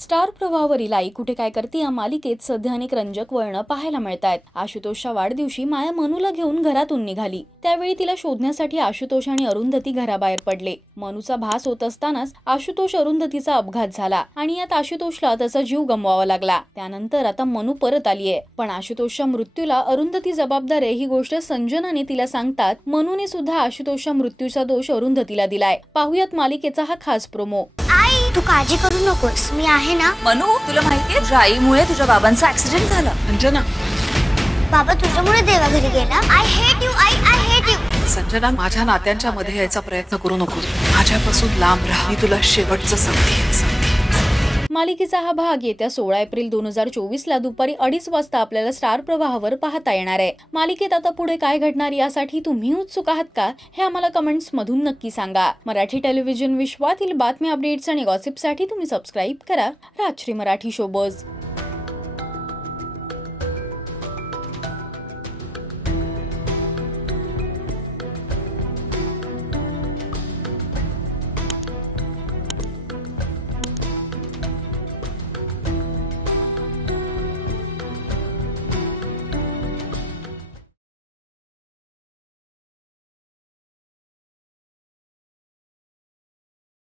Star प्रवाहावरील आई कुठे काय करते या मालिकेत सध्या अनेक रंजक वळणं पाहायला मिळतात। आशुतोषच्या वाढदिवशी माया मनूला घेऊन घरातून निघाली। त्यावेळी तिला शोधण्यासाठी आशुतोष आणि अरुंधती घराबाहेर पडले। मनूचा भास होत असतानाच आशुतोष अरुंधतीचा अपघात झाला आणि यात आशुतोषला त्याचा जीव गमवावा लागला। त्यानंतर आता मनू परत आलीये, पण आशुतोषच्या मृत्यूला अरुंधती जबाबदार आहे ही गोष्ट संजनाने तिला सांगतात मनूने सुद्धा आशुतोषच्या मृत्यूचा दोष अरुंधतीला दिलाय। पाहुयात मालिकेचा हा खास प्रोमो। आई तू काळजी करू नकोस, मी आहे ना। मनू, तुला माहितीये तुझ्या आईमुळे तुझ्या बाबांचा ऍक्सिडेंट झाला। संजना, बाबा तुझ्यामुळे देवाघरी गेला। I hate you I, I hate you. Sanjana, माझ्या नात्यांच्या मध्ये यायचा प्रयत्न करू नको। माझ्यापासून लांब राहा, मी तुला शेवटचं सांगते। मालिकेचा हा भाग येत्या 16 एप्रिल 2024 ला दुपारी 2:30 वाजता आपल्याला स्टार प्रवाहावर पाहता येणार आहे। मालिकेत आता पुढे काय घडणार यासाठी तुम्ही उत्सुक आहात का? हे आम्हाला कमेंट्स मधून नक्की सांगा। मराठी टेलिव्हिजन विश्वातील बातम्या, अपडेट्स आणि गॉसिपसाठी तुम्ही सबस्क्राईब करा राजश्री मराठी शोबज।